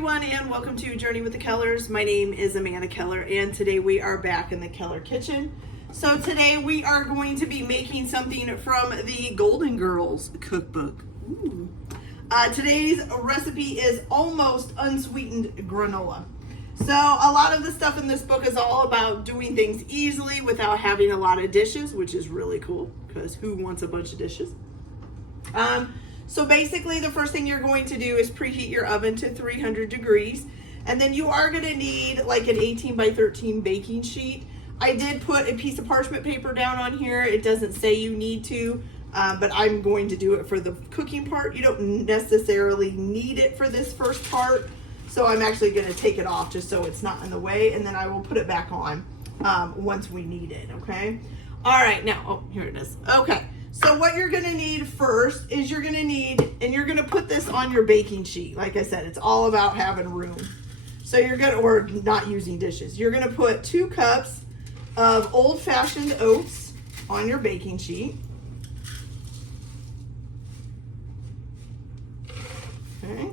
everyone, and welcome to Journey with the Kellers. My name is Amanda Keller, and today we are back in the Keller kitchen. So today we are going to be making something from the Golden Girls cookbook. Ooh. Today's recipe is almost unsweetened granola. So a lot of the stuff in this book is all about doing things easily without having a lot of dishes, which is really cool because who wants a bunch of dishes? So basically the first thing you're going to do is preheat your oven to 300 degrees. And then you are going to need like an 18 by 13 baking sheet. I did put a piece of parchment paper down on here. It doesn't say you need to, but I'm going to do it for the cooking part. You don't necessarily need it for this first part. So I'm actually going to take it off just so it's not in the way. And then I will put it back on once we need it, okay? All right, now, oh, here it is. Okay. So what you're gonna need first is you're gonna put this on your baking sheet. Like I said, it's all about having room. So or not using dishes. You're gonna put 2 cups of old-fashioned oats on your baking sheet. Okay.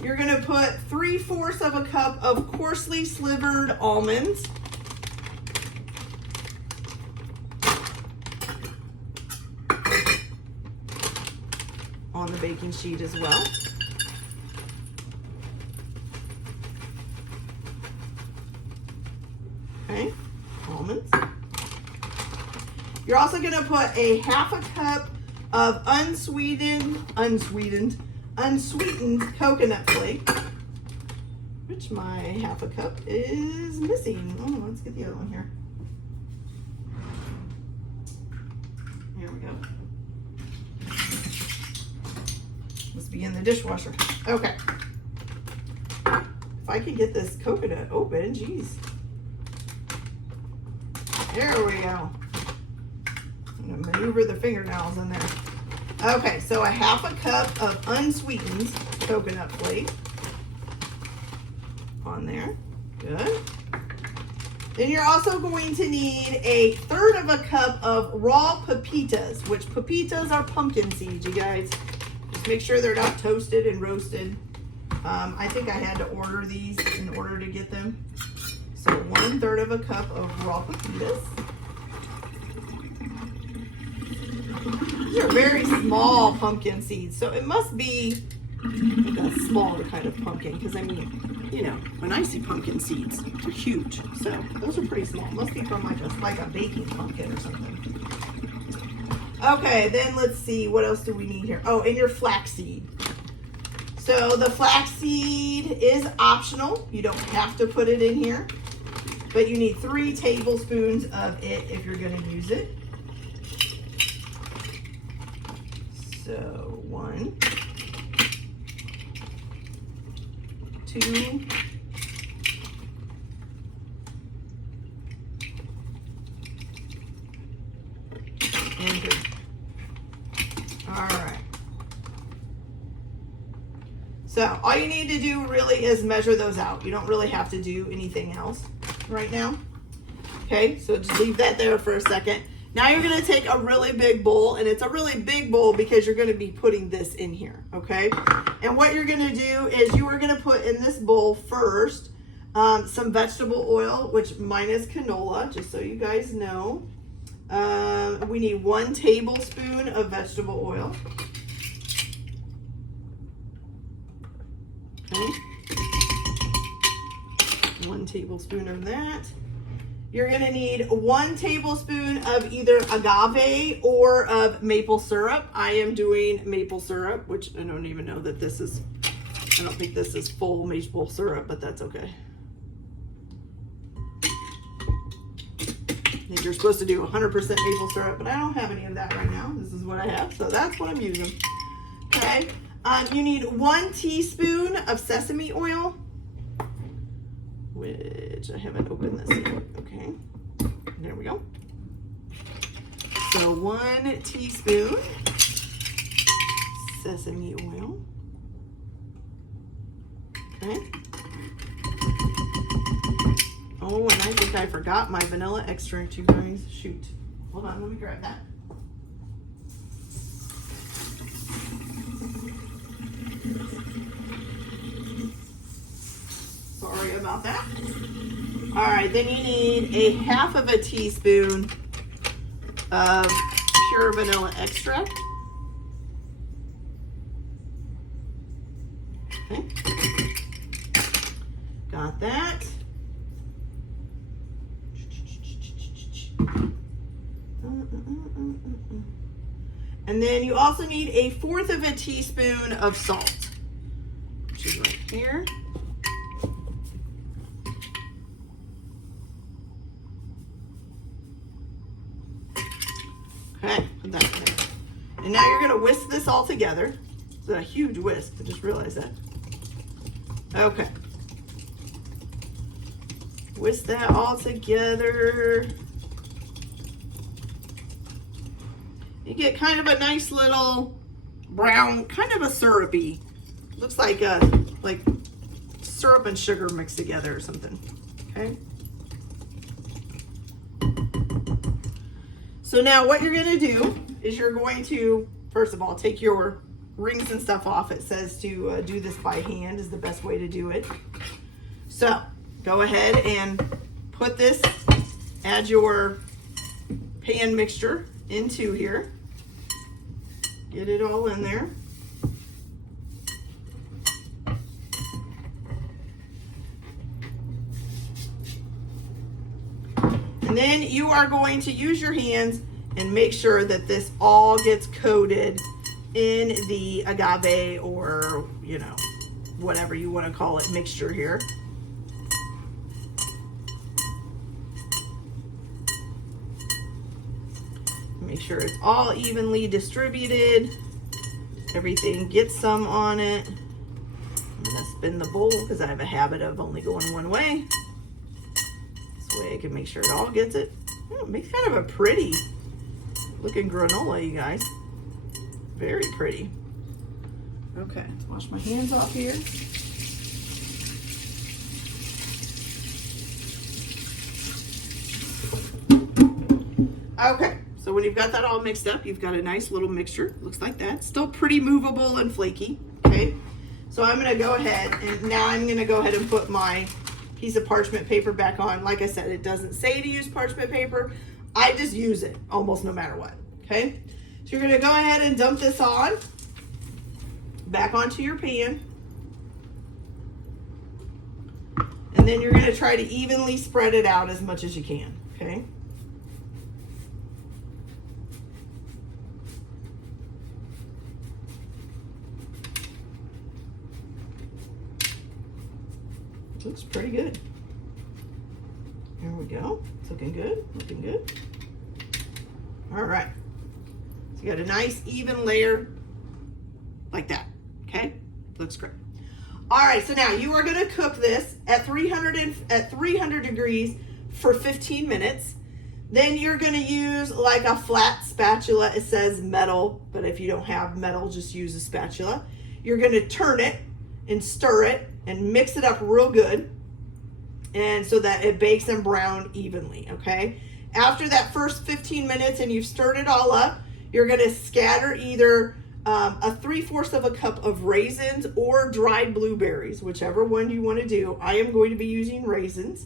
You're gonna put 3/4 of a cup of coarsely slivered almonds. On the baking sheet as well. Okay, almonds. You're also going to put a 1/2 cup of unsweetened coconut flake, which my 1/2 cup is missing. Oh, let's get the other one here. Here we go. Must be in the dishwasher. Okay. If I could get this coconut open, geez. There we go. I'm gonna maneuver the fingernails in there. Okay, so a 1/2 cup of unsweetened coconut flake on there. Good. Then you're also going to need a 1/3 of a cup of raw pepitas, which pepitas are pumpkin seeds, you guys. Make sure they're not toasted and roasted. I think I had to order these in order to get them. So 1/3 of a cup of raw pepitas. These are very small pumpkin seeds, so it must be like a smaller kind of pumpkin, because I mean, you know, when I see pumpkin seeds, they're huge. So those are pretty small. Must be from like a baking pumpkin or something. Okay, then let's see, what else do we need here? Oh, and your flaxseed. So the flaxseed is optional. You don't have to put it in here, but you need 3 tablespoons of it if you're gonna use it. So 1, 2, and 3. All right. So all you need to do really is measure those out. You don't really have to do anything else right now. Okay, so just leave that there for a second. Now you're gonna take a really big bowl, and it's a really big bowl because you're gonna be putting this in here, okay? And what you're gonna do is you are gonna put in this bowl first some vegetable oil, which mine is canola, just so you guys know. We need 1 tablespoon of vegetable oil. Okay. 1 tablespoon of that. You're going to need 1 tablespoon of either agave or of maple syrup. I am doing maple syrup, which I don't even know that this is, I don't think this is full maple syrup, but that's okay. I think you're supposed to do 100% maple syrup, but I don't have any of that right now. This is what I have, so that's what I'm using. Okay, you need 1 teaspoon of sesame oil, which I haven't opened this yet. Okay, there we go. So 1 teaspoon sesame oil. Okay. Oh, and I think I forgot my vanilla extract, you guys. Shoot. Hold on, let me grab that. about that. All right, then you need a half of a teaspoon of pure vanilla extract. Okay. Got that. And then you also need 1/4 of a teaspoon of salt, which is right here. Okay, put that in there. And now you're gonna whisk this all together. It's a huge whisk, I just realized that. Okay. Whisk that all together. You get kind of a nice little brown, kind of a syrupy. Looks like syrup and sugar mixed together or something. Okay. So now what you're gonna do is you're going to, first of all, take your rings and stuff off. It says to do this by hand is the best way to do it. So go ahead and put this, add your pan mixture into here. Get it all in there. And then you are going to use your hands and make sure that this all gets coated in the agave or, you know, whatever you want to call it, mixture here. Make sure it's all evenly distributed. Everything gets some on it. I'm gonna spin the bowl because I have a habit of only going one way. This way I can make sure it all gets it. Oh, it makes kind of a pretty looking granola, you guys. Very pretty. Okay, wash my hands off here. Okay. So when you've got that all mixed up, you've got a nice little mixture. Looks like that. Still pretty movable and flaky. Okay. So I'm going to go ahead and now I'm going to go ahead and put my piece of parchment paper back on. Like I said, it doesn't say to use parchment paper. I just use it almost no matter what. Okay. So you're going to go ahead and dump this on back onto your pan. And then you're going to try to evenly spread it out as much as you can. Okay. Looks pretty good. Here we go. It's looking good. Looking good. All right. So you got a nice even layer like that. Okay. Looks great. All right. So now you are going to cook this at 300 degrees for 15 minutes. Then you're going to use like a flat spatula. It says metal, but if you don't have metal, just use a spatula. You're going to turn it and stir it and mix it up real good, and so that it bakes and brown evenly. Okay, after that first 15 minutes and you've stirred it all up, you're going to scatter either a 3/4 of a cup of raisins or dried blueberries, whichever one you want to do. I am going to be using raisins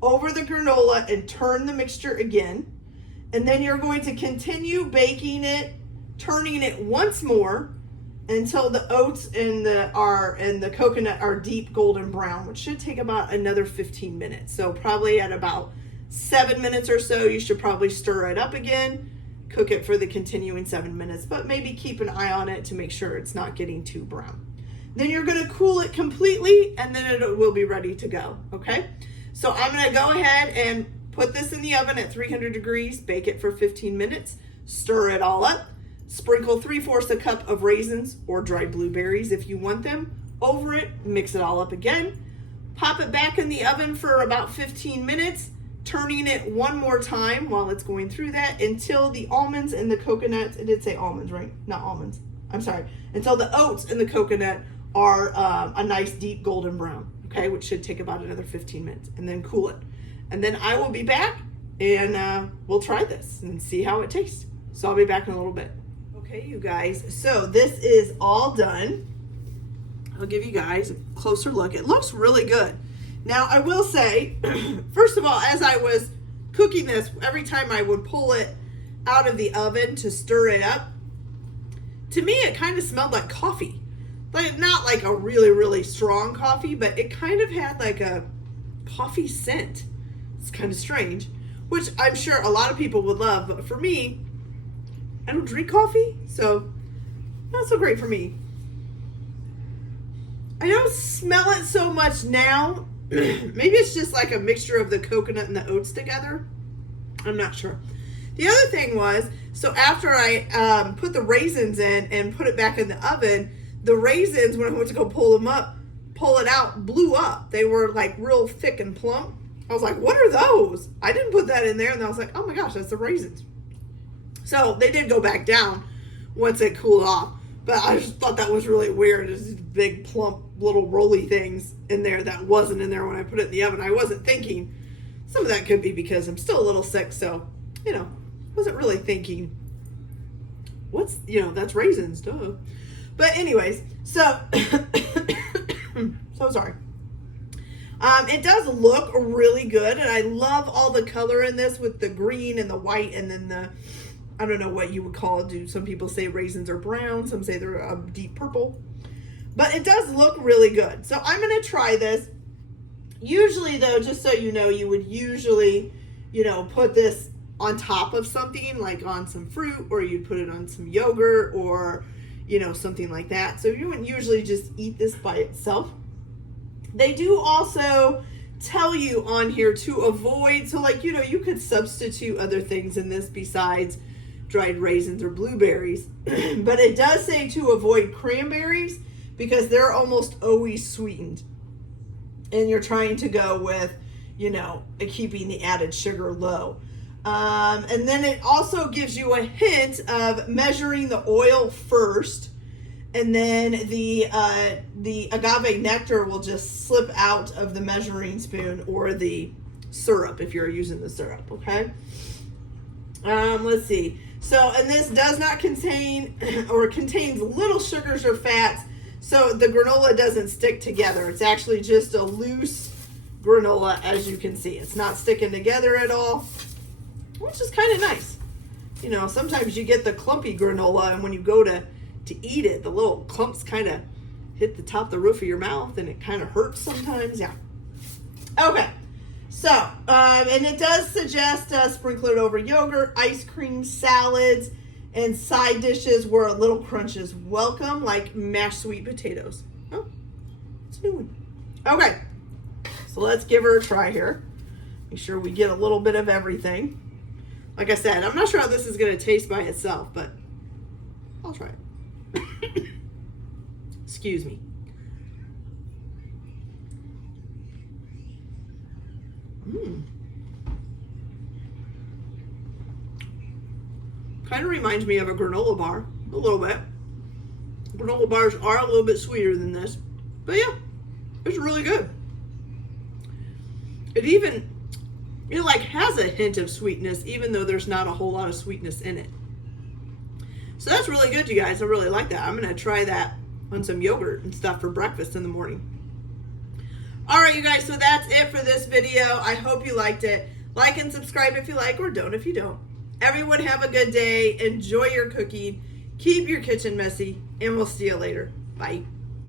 over the granola and turn the mixture again, and then you're going to continue baking it, turning it once more until the oats and the coconut are deep golden brown, which should take about another 15 minutes. So probably at about 7 minutes or so, you should probably stir it up again, cook it for the continuing 7 minutes, but maybe keep an eye on it to make sure it's not getting too brown. Then you're gonna cool it completely and then it will be ready to go, okay? So I'm gonna go ahead and put this in the oven at 300 degrees, bake it for 15 minutes, stir it all up. Sprinkle 3/4 a cup of raisins or dried blueberries if you want them over it, mix it all up again, pop it back in the oven for about 15 minutes, turning it one more time while it's going through that until the almonds and the coconuts, it did say almonds, right? Not almonds, I'm sorry. Until the oats and the coconut are a nice deep golden brown, okay, which should take about another 15 minutes, and then cool it. And then I will be back and we'll try this and see how it tastes. So I'll be back in a little bit. Okay, you guys, so this is all done. I'll give you guys a closer look. It looks really good. Now, I will say, first of all, as I was cooking this, every time I would pull it out of the oven to stir it up, to me, it kind of smelled like coffee. Like, not like a really, really strong coffee, but it kind of had like a coffee scent. It's kind of strange, which I'm sure a lot of people would love, but for me, I don't drink coffee, so not so great for me. I don't smell it so much now. Maybe it's just like a mixture of the coconut and the oats together. I'm not sure. The other thing was, so after I put the raisins in and put it back in the oven, the raisins, when I went to go pull it out, blew up. They were like real thick and plump. I was like, what are those? I didn't put that in there. And I was like, oh my gosh, that's the raisins. So they did go back down once it cooled off. But I just thought that was really weird. There's these big, plump, little roly things in there that wasn't in there when I put it in the oven. I wasn't thinking. Some of that could be because I'm still a little sick. So, wasn't really thinking, that's raisins, duh. But anyways, so, so sorry. It does look really good, and I love all the color in this with the green and the white, and then I don't know what you would call it. Some people say raisins are brown, some say they're a deep purple, but it does look really good. So I'm going to try this. Usually though, just so you know, you would usually, put this on top of something, like on some fruit, or you'd put it on some yogurt, or, something like that. So you wouldn't usually just eat this by itself. They do also tell you on here to avoid, so like, you could substitute other things in this besides dried raisins or blueberries. But it does say to avoid cranberries because they're almost always sweetened. And you're trying to go with, keeping the added sugar low. And then it also gives you a hint of measuring the oil first, and then the agave nectar will just slip out of the measuring spoon or the syrup if you're using the syrup, okay? Let's see. So, and this does not contain or contains little sugars or fats, so the granola doesn't stick together. It's actually just a loose granola, as you can see. It's not sticking together at all, which is kind of nice. Sometimes you get the clumpy granola, and when you go to eat it, the little clumps kind of hit the top of the roof of your mouth, and it kind of hurts sometimes. Yeah. Okay. So, and it does suggest sprinkle it over yogurt, ice cream, salads, and side dishes where a little crunch is welcome, like mashed sweet potatoes. Oh, it's a new one. Okay. So let's give her a try here. Make sure we get a little bit of everything. Like I said, I'm not sure how this is going to taste by itself, but I'll try it. Excuse me. Kind of reminds me of a granola bar, a little bit. Granola bars are a little bit sweeter than this, but yeah, it's really good. It even, has a hint of sweetness, even though there's not a whole lot of sweetness in it. So that's really good, you guys. I really like that. I'm going to try that on some yogurt and stuff for breakfast in the morning. All right, you guys, so that's it for this video. I hope you liked it. Like and subscribe if you like, or don't if you don't. Everyone have a good day. Enjoy your cooking. Keep your kitchen messy, and we'll see you later. Bye.